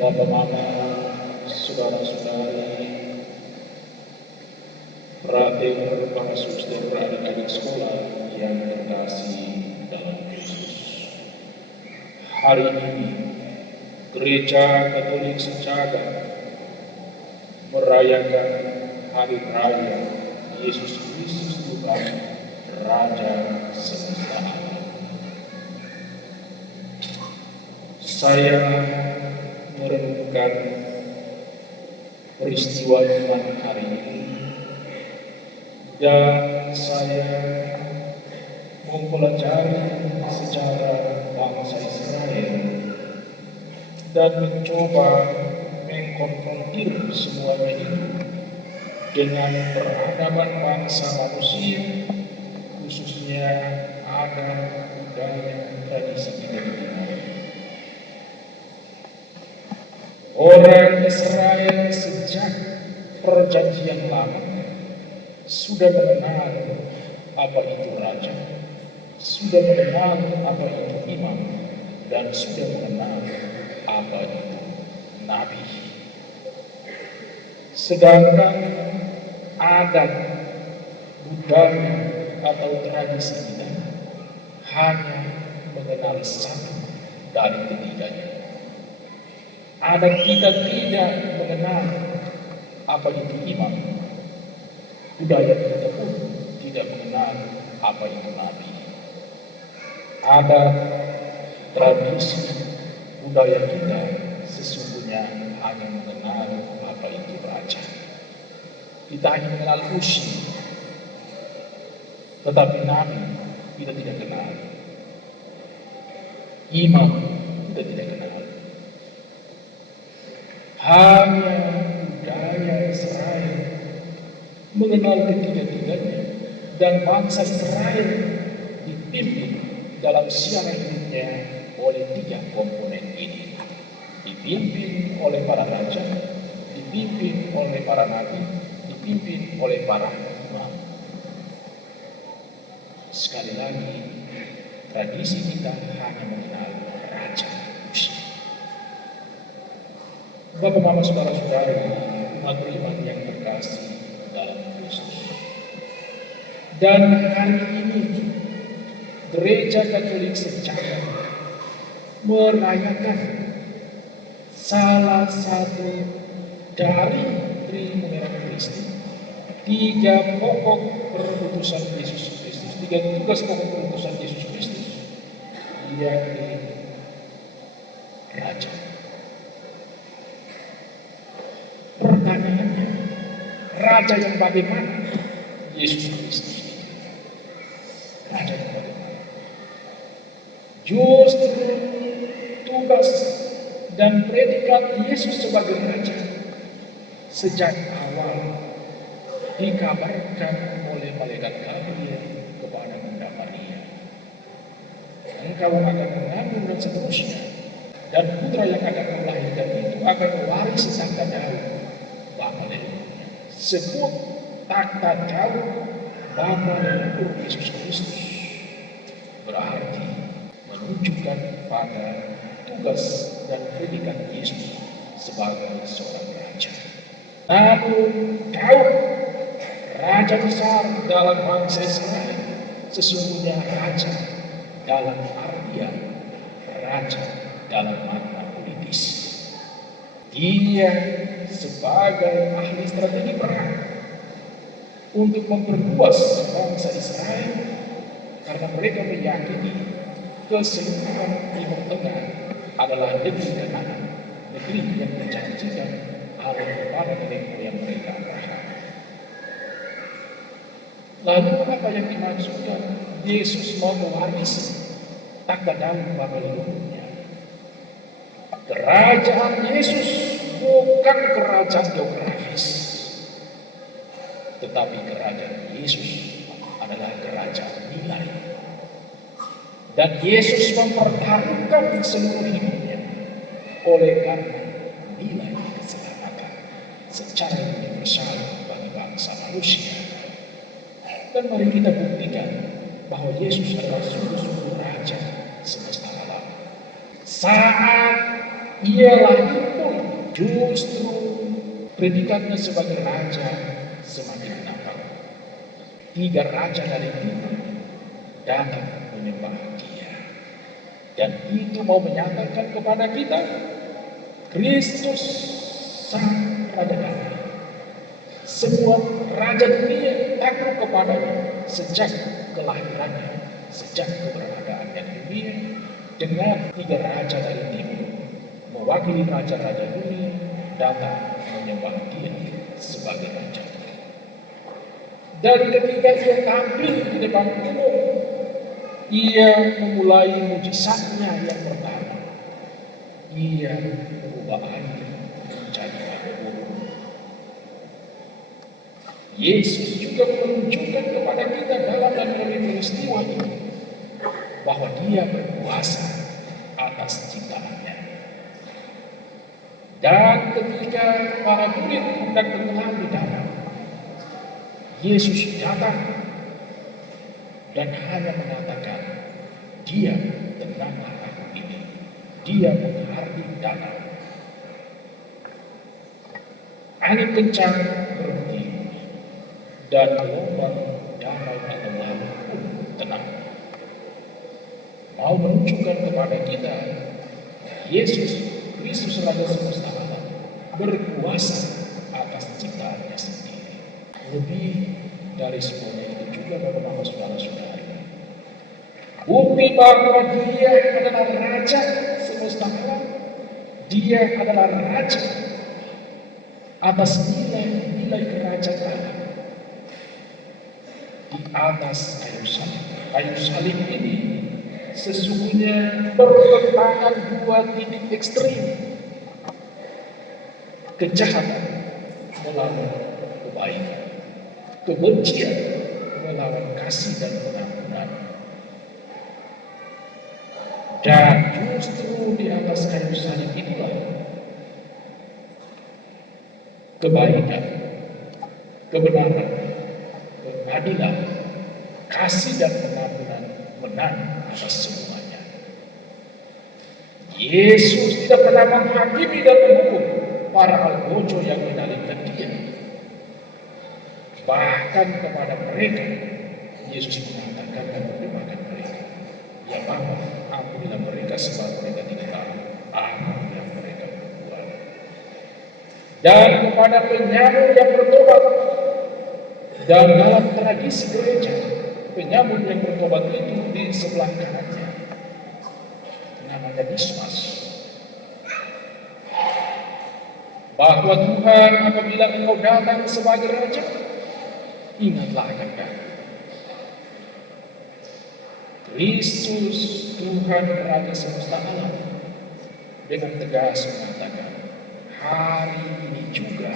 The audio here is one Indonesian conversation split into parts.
Bapak, Mama, saudara-saudari, brother, para suster, adik-adik sekolah yang terkasih dalam Yesus. Hari ini, Gereja Katolik sejagat merayakan Hari Raya Yesus Kristus Tuhan, Raja semesta alam. Saya merenungkan peristiwa iman hari ini, dan saya mempelajari sejarah bangsa Israel dan mencoba mengkonfrontir semuanya itu dengan peradaban bangsa manusia, khususnya adat, budaya, tradisi kita. Orang Israel sejak Perjanjian Lama sudah mengenal apa itu raja, sudah mengenal apa itu imam, dan sudah mengenal apa itu nabi. Sedangkan adat, budaya, atau tradisi kita hanya mengenal satu dari ketiganya. Adat kita tidak mengenal apa itu imam, budaya kita pun tidak mengenal apa itu nabi. Adat, tradisi, budaya kita sesungguhnya hanya mengenal apa itu raja. Kita hanya mengenal usia, tetapi nabi kita tidak kenal, imam kita tidak kenal. Hanya budaya Israel mengenal ketiga-tiganya, dan bangsa Israel dipimpin dalam siaran hidupnya oleh tiga komponen ini. Dipimpin oleh para raja, dipimpin oleh para nabi, dipimpin oleh para imam. Sekali lagi, tradisi kita hanya mengenal raja manusia. Bapak, Mama, saudara-saudari, umat beriman yang terkasih dalam Kristus. Dan hari ini Gereja Katolik sejagat merayakan salah satu dari Trinity Kristi, tiga pokok perutusan Yesus Kristus, tiga tugas pokok perutusan Yesus Kristus, yakni Raja. Pertanyaannya, raja yang bagaimana? Yesus Kristus. Raja yang bagaimana? Justru tugas dan predikat Yesus sebagai raja sejak awal dikabarkan oleh malaikat Gabriel kepada Bunda Maria. Engkau akan mengandung dan seterusnya, dan putra yang akan kau lahirkan itu akan mewarisi takhta Daud bapa leluhurnya. Sebut takhta Daud bapa leluhur Yesus Kristus berarti menunjukkan pada tugas dan predikat Yesus sebagai seorang raja. Namun Daud, raja besar dalam bangsa Israel, sesungguhnya raja dalam artian raja dalam makna politis. Dia sebagai ahli strategi perang untuk memperluas bangsa Israel, karena mereka meyakini keseluruhan Timur Tengah adalah negeri Kanaan, negeri yang dijanjikan oleh kepada nenek moyang mereka Abraham. Lalu apa yang dimaksudkan Yesus mau mewarisi takhta Daud bapa leluhurnya? Kerajaan Yesus bukan kerajaan geografis, tetapi kerajaan Yesus adalah kerajaan nilai. Dan Yesus mempertaruhkan seluruh hidupnya oleh karena nilai keselamatan secara universal bagi bangsa manusia. Dan mari kita buktikan bahwa Yesus adalah sungguh-sungguh Raja semesta alam. Saat Ia lahir pun Justru predikatnya sebagai raja semakin nampak. 3 raja dari timur datang menyembah dia. Dan itu mau menyatakan kepada kita, Kristus sang Raja Damai. Semua raja dunia takluk kepadanya sejak kelahirannya, sejak keberadaannya di dunia, dengan 3 raja dari timur mewakili raja-raja dunia datang menyembah dia sebagai raja. Dan ketika ia tampil di depan umum, ia memulai mujizatnya yang pertama. Ia mengubah air menjadi air burung. Yesus juga menunjukkan kepada kita dalam dan melalui peristiwa ini bahwa dia berkuasa atas ciptaannya. Dan ketika para murid hendak tenggelam di danau, Yesus datang dan hanya mengatakan, "Dia tenanglah aku ini." Dia menghardik danau. Angin kencang berhenti dan gelombang damai atau laut pun tenang. Mau menunjukkan kepada kita, Yesus Kristus Raja semesta alam berkuasa atas ciptaannya sendiri. Lebih dari semuanya itu juga Bapak-Bapak Saudara-saudari, bukti bahwa dia adalah Raja semesta alam. Dia adalah Raja atas nilai-nilai kerajaan di atas kayu salib. Kayu salib ini sesungguhnya bertentangan 2 titik ekstrim. Kejahatan melawan kebaikan, kebencian melawan kasih dan pengampunan. Dan justru di atas kayu salib itulah kebaikan, kebenaran, keadilan, kasih dan pengampunan menang atas semuanya. Yesus tidak pernah menghakimi dan menghukum para algojo yang menyalibkan dia. Bahkan kepada mereka, Yesus mengatakan dan mendoakan mereka, "Ya Bapa, ampunilah mereka sebab mereka tidak tahu apa yang mereka berbuat." Dan kepada penyamun yang bertobat, dan dalam tradisi gereja, penyamun yang bertobat itu di sebelah kanannya namanya Dismas. Bahwa Tuhan, apabila engkau datang sebagai Raja, ingatlah akan kami. Kristus Tuhan Raja semesta alam dengan tegas mengatakan, hari ini juga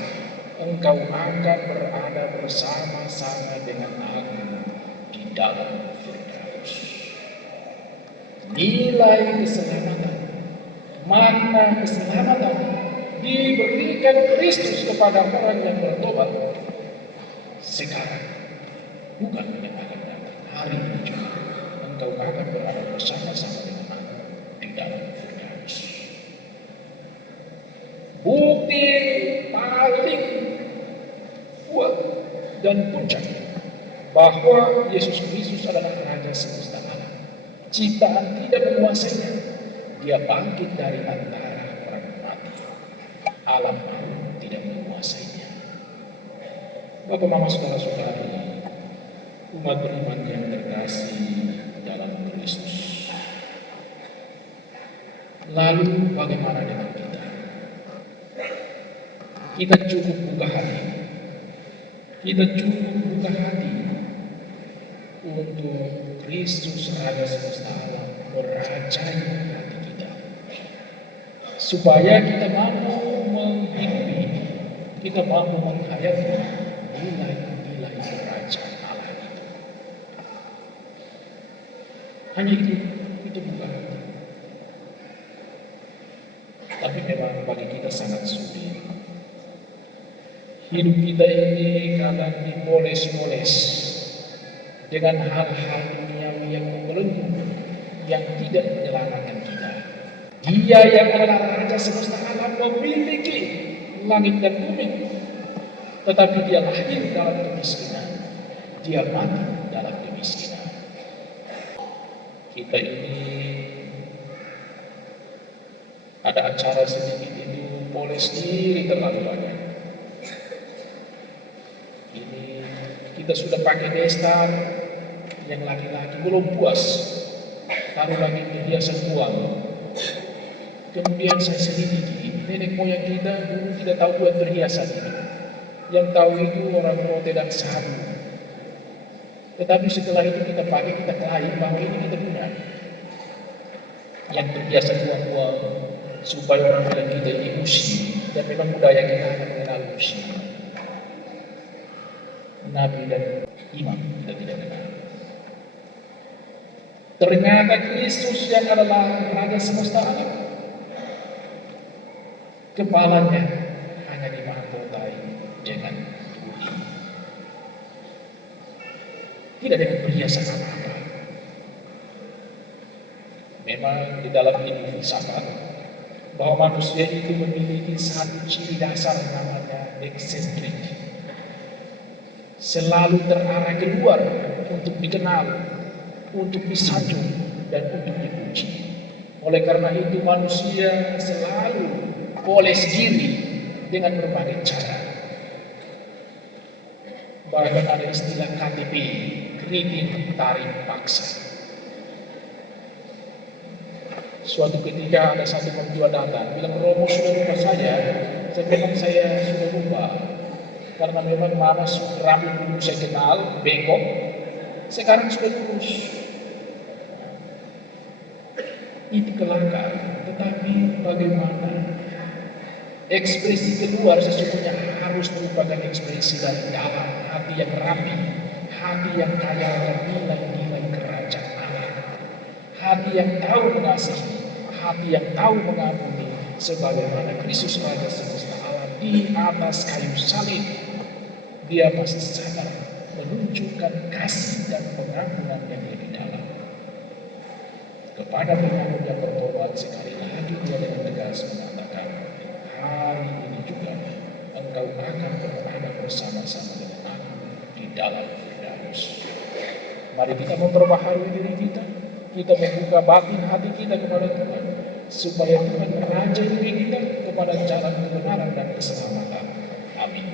engkau akan berada bersama-sama dengan aku di dalam Firdaus. Nilai keselamatan, makna keselamatan diberikan Kristus kepada orang yang bertobat sekarang, bukan yang akan datang. Hari ini juga engkau akan berada bersama-sama dengan aku di dalam Firdaus. Bukti paling kuat dan puncak bahwa Yesus Kristus adalah Raja semesta alam. Ciptaan tidak menguasainya. Dia bangkit dari antara orang mati. Alam maut tidak menguasainya. Bapak, Mama, saudara-saudari, umat beriman yang terkasih dalam Kristus. Lalu bagaimana dengan kita? Kita cukup buka hati. Kita cukup buka hati untuk Kristus Raja semesta alam merajai hati kita, supaya kita mampu menghidupi, kita mampu menghayati nilai-nilai kerajaan Allah itu. Hanya itu bukan. Tapi memang bagi kita sangat sulit. Hidup kita ini kadang dipoles-poles dengan hal-hal duniawi yang membelenggu, yang tidak menyelamatkan kita. Dia yang adalah Raja semesta alam memiliki langit dan bumi, tetapi dia lahir dalam kemiskinan, dia mati dalam kemiskinan. Kita ini ada acara sedikit itu boleh sendiri terlalu banyak. Ini kita sudah pakai destar yang laki-laki belum puas, taruh lagi perhiasan uang. Kemudian saya selidiki, nenek moyang kita dulu tidak tahu buat perhiasan ini. Yang tahu itu orang rote dan sabu. Tetapi setelah itu kita pakai, kita klaim bahwa ini kita guna. Yang perhiasan uang-uang supaya orang bilang kita ini usi, dan memang budaya kita akan mengenal usi. Nabi dan imam kita tidak kenal. Ternyata Kristus yang adalah Raja semesta alam, kepalanya hanya dimahkotai dengan budi, tidak dengan perhiasan apa-apa. Memang di dalam ini filsafat bahwa manusia itu memiliki satu ciri dasar namanya eksentrik, selalu terarah keluar untuk dikenal, untuk disanjung, dan untuk dipuji. Oleh karena itu manusia selalu poles diri dengan berbagai cara. Bahkan ada istilah KTP, kredit tarik paksa. Suatu ketika ada satu penjual datang, bilang, Romo sudah lupa saya bilang saya sudah lupa. Karena memang mama rambut dulu saya kenal, bengkok, sekarang sudah lurus. Itu kelangkaan, tetapi bagaimana ekspresi keluar sesungguhnya harus merupakan ekspresi dari dalam hati yang rapi, hati yang kaya akan nilai-nilai kerajaan Allah, hati yang tahu mengasihi, hati yang tahu mengampuni, sebagaimana Kristus Raja semesta alam di atas kayu salib, dia masih sadar menunjukkan kasih dan pengampunan yang lebih dalam kepada pengampun yang bertobat. Sekali lagi dia dengan tegas mengatakan, hari ini juga engkau akan berada bersama-sama dengan aku di dalam Firdaus. Mari kita memperbaharui diri kita, kita membuka batin hati kita kepada Tuhan, supaya Tuhan meraja diri kita kepada jalan kebenaran dan keselamatan. Amin.